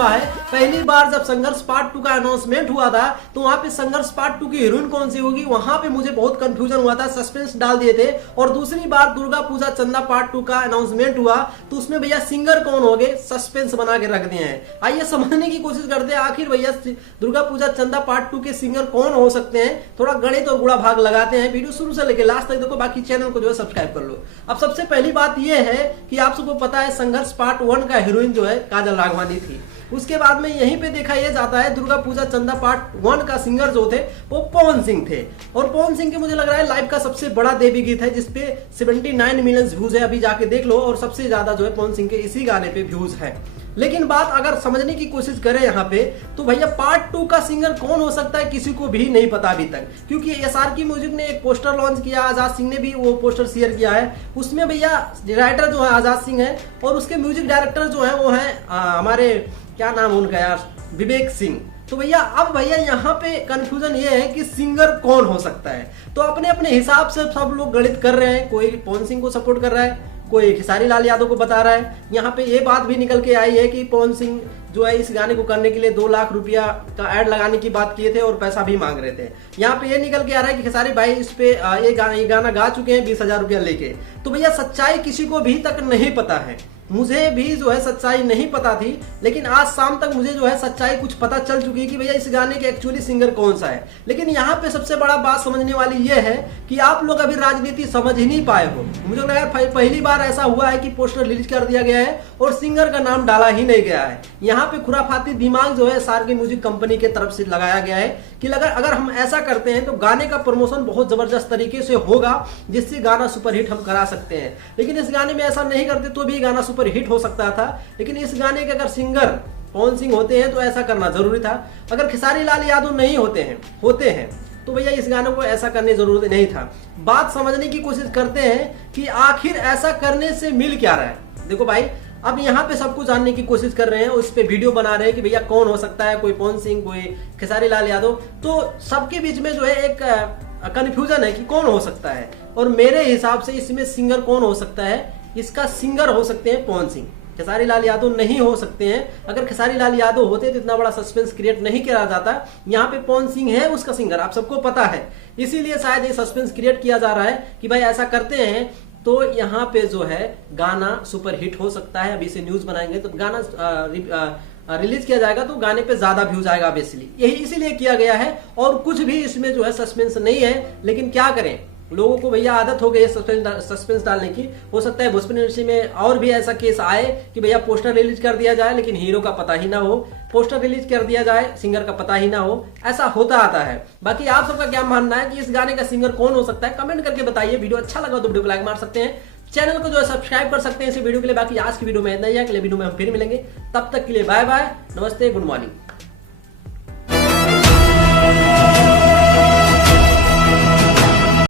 हुआ है। पहली बार जब संघर्ष पार्ट 2 का अनाउंसमेंट हुआ था तो वहां पे संघर्ष पार्ट 2 की हीरोइन कौन सी होगी, वहां पे मुझे बहुत कंफ्यूजन हुआ था, सस्पेंस डाल दिए थे। और दूसरी बार दुर्गा पूजा चंदा पार्ट 2 का अनाउंसमेंट हुआ तो उसमें भैया सिंगर कौन हो गए, सस्पेंस बना के रख दिए हैं। आइए समझने की कोशिश करते हैं आखिर भैया दुर्गा पूजा चंदा पार्ट 2 के सिंगर कौन हो सकते हैं। थोड़ा गणित और गुणा भाग लगाते हैं, वीडियो शुरू से लेकर लास्ट तक देखो, बाकी चैनल को जो है सब्सक्राइब कर लो। अब सबसे पहली बात यह है कि आप सबको पता है संघर्ष पार्ट 1 का हीरोइन जो है काजल राघवानी थी। उसके बाद में यहीं पे देखा यह जाता है दुर्गा पूजा चंदा पार्ट 1 का सिंगर जो थे वो पवन सिंह थे। और पवन सिंह के मुझे लग रहा है लाइव का सबसे बड़ा देवी गीत है जिसपे 79 मिलियन व्यूज है, अभी जाके देख लो। और सबसे ज्यादा जो है पवन सिंह के इसी गाने पे व्यूज है। लेकिन बात अगर समझने की कोशिश करें यहाँ पे तो भैया पार्ट 2 का सिंगर कौन हो सकता है किसी को भी नहीं पता अभी तक, क्योंकि SRK म्यूजिक ने एक पोस्टर लॉन्च किया, आजाद सिंह ने भी वो पोस्टर शेयर किया है। उसमें भैया राइटर जो है आजाद सिंह है और उसके म्यूजिक डायरेक्टर जो है वो है हमारे क्या नाम उनका यार, विवेक सिंह। तो भैया अब भैया यहाँ पे कंफ्यूजन ये है कि सिंगर कौन हो सकता है। तो अपने अपने हिसाब से सब लोग गणित कर रहे हैं, कोई पवन सिंह को सपोर्ट कर रहा है, कोई खेसारी लाल यादव को बता रहा है। यहाँ पे ये बात भी निकल के आई है कि पवन सिंह जो है इस गाने को करने के लिए 2 लाख रुपया का ऐड लगाने की बात किए थे और पैसा भी मांग रहे थे। यहाँ पे ये निकल के आ रहा है कि खेसारी भाई इस पे ये गाना गा चुके हैं 20,000 रुपया लेके। तो भैया सच्चाई किसी को भी तक नहीं पता है, मुझे भी जो है सच्चाई नहीं पता थी, लेकिन आज शाम तक मुझे जो है सच्चाई कुछ पता चल चुकी है कि भैया इस गाने के एक्चुअली सिंगर कौन सा है। लेकिन यहाँ पे सबसे बड़ा बात समझने वाली ये है कि आप लोग अभी राजनीति समझ ही नहीं पाए हो। मुझे लगा पहली बार ऐसा हुआ है कि पोस्टर रिलीज कर दिया गया है और सिंगर का नाम डाला ही नहीं गया है। यहाँ पे खुराफाती दिमाग जो है SRK म्यूजिक कंपनी के तरफ से लगाया गया है कि अगर हम ऐसा करते हैं तो गाने का प्रमोशन बहुत जबरदस्त तरीके से होगा जिससे गाना सुपरहिट हम करा सकते हैं। लेकिन इस गाने में ऐसा नहीं करते तो भी गाना सुपर हिट हो सकता था। लेकिन इस गाने के अगर सिंगर पवन सिंह होते हैं तो ऐसा करना जरूरी था। अगर खेसारी लाल यादव नहीं होते हैं तो भैया इस गाने को ऐसा करने जरूरत नहीं था। बात समझने की कोशिश करते हैं कि आखिर ऐसा करने से मिल क्या रहा है। देखो भाई अब यहाँ पे सब कुछ जानने की कोशिश कर रहे हैं, उस पे वीडियो बना रहे हैं कि भैया कौन हो सकता है, कोई पवन सिंह, कोई खेसारी लाल यादव। तो सबके बीच में जो है एक कंफ्यूजन है कि कौन हो सकता है। और मेरे हिसाब से इसमें सिंगर कौन हो सकता है, इसका सिंगर हो सकते हैं पवन सिंह, खेसारी लाल यादव नहीं हो सकते हैं। अगर खेसारी लाल यादव होते तो इतना बड़ा सस्पेंस क्रिएट नहीं किया जाता। यहाँ पे पवन सिंह है उसका सिंगर, आप सबको पता है, इसीलिए शायद ये सस्पेंस क्रिएट किया जा रहा है कि भाई ऐसा करते हैं तो यहाँ पे जो है गाना सुपर हिट हो सकता है। अभी से न्यूज बनाएंगे तो गाना रिलीज किया जाएगा तो गाने पे ज्यादा व्यूज आएगा, बेसिकली यही इसीलिए किया गया है। और कुछ भी इसमें जो है सस्पेंस नहीं है। लेकिन क्या करें, लोगों को भैया आदत हो गई है सस्पेंस डालने की। हो सकता है भोजपुरी इंडस्ट्री में और भी ऐसा केस आए कि भैया पोस्टर रिलीज कर दिया जाए लेकिन हीरो का पता ही ना हो, पोस्टर रिलीज कर दिया जाए सिंगर का पता ही ना हो, ऐसा होता आता है। बाकी आप सबका क्या मानना है कि इस गाने का सिंगर कौन हो सकता है, कमेंट करके बताइए। वीडियो अच्छा लगा तो वीडियो को लाइक मार सकते हैं, चैनल को जो है सब्सक्राइब कर सकते हैं इस वीडियो के लिए। बाकी आज की वीडियो में इतना ही है, अगले वीडियो में हम फिर मिलेंगे, तब तक के लिए बाय बाय, नमस्ते, गुड मॉर्निंग।